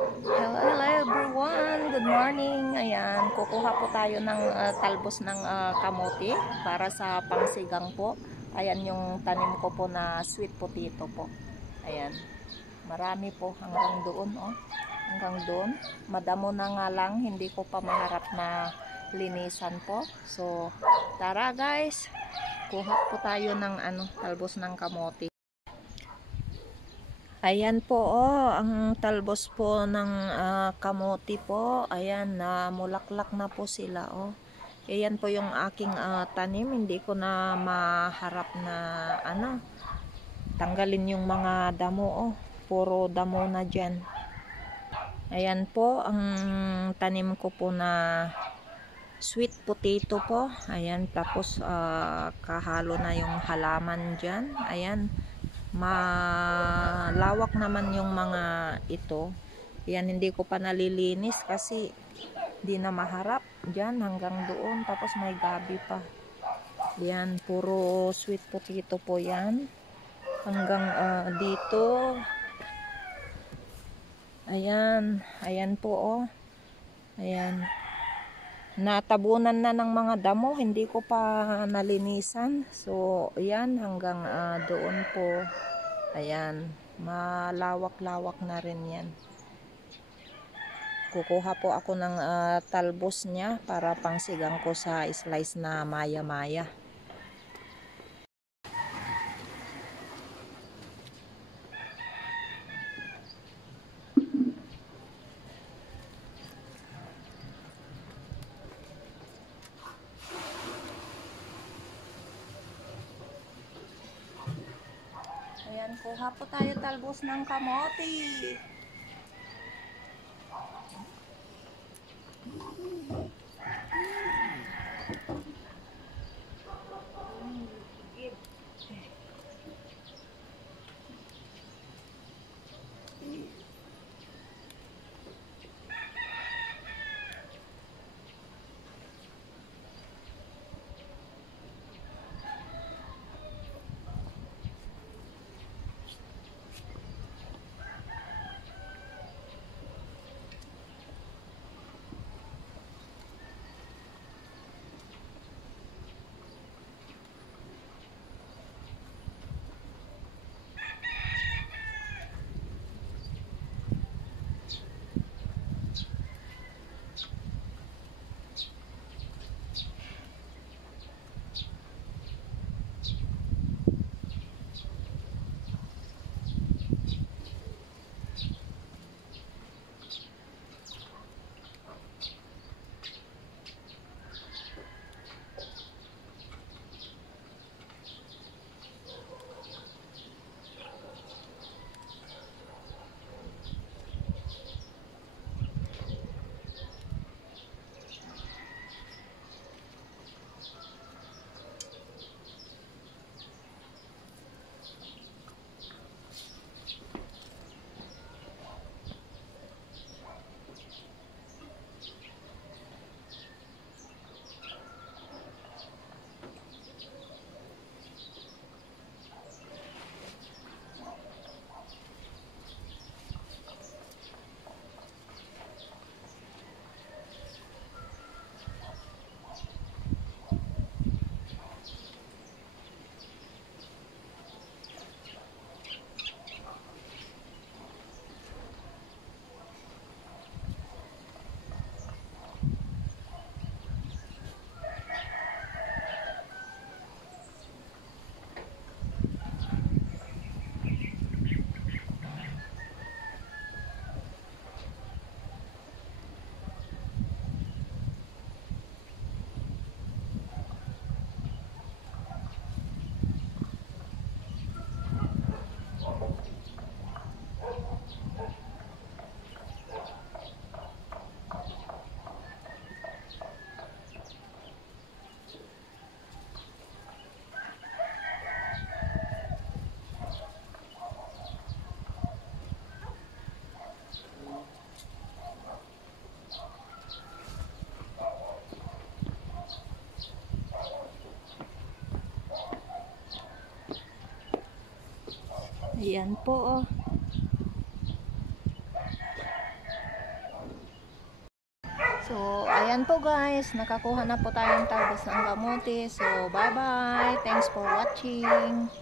Hello everyone, good morning. Ayan, kukuha po tayo ng talbos ng kamote para sa pangsigang po. Ayan yung tanim ko po na sweet potato po. Ayan, marami po hanggang doon, oh. Hanggang doon. Madamo na nga lang, hindi ko pa maharap na linisan po. So, tara guys, kuha po tayo ng talbos ng kamote. Ayan po, oh, ang talbos po ng kamote po. Ayan, na mulaklak na po sila, oh. Ayan po yung aking tanim. Hindi ko na maharap na tanggalin yung mga damo, oh. Puro damo na dyan. Ayan po ang tanim ko po na sweet potato po. Ayan, tapos kahalo na yung halaman dyan. Ayan, malawak naman yung mga ito. Yan, hindi ko pa nalilinis kasi di na maharap dyan hanggang doon, tapos may gabi pa. Yan, puro sweet potato po yan hanggang dito. Ayan, ayan po, oh. Ayan, natabunan na ng mga damo, hindi ko pa nalinisan. So ayan, hanggang doon po. Ayan, malawak-lawak na rin yan. Kukuha po ako ng talbos niya para pangsigang ko sa slice na maya-maya. Ayan, kuha po tayo talbos ng kamote. Ayan po, oh. So, ayan po guys, nakakuha na po tayong talbos ng kamote. So, bye-bye. Thanks for watching.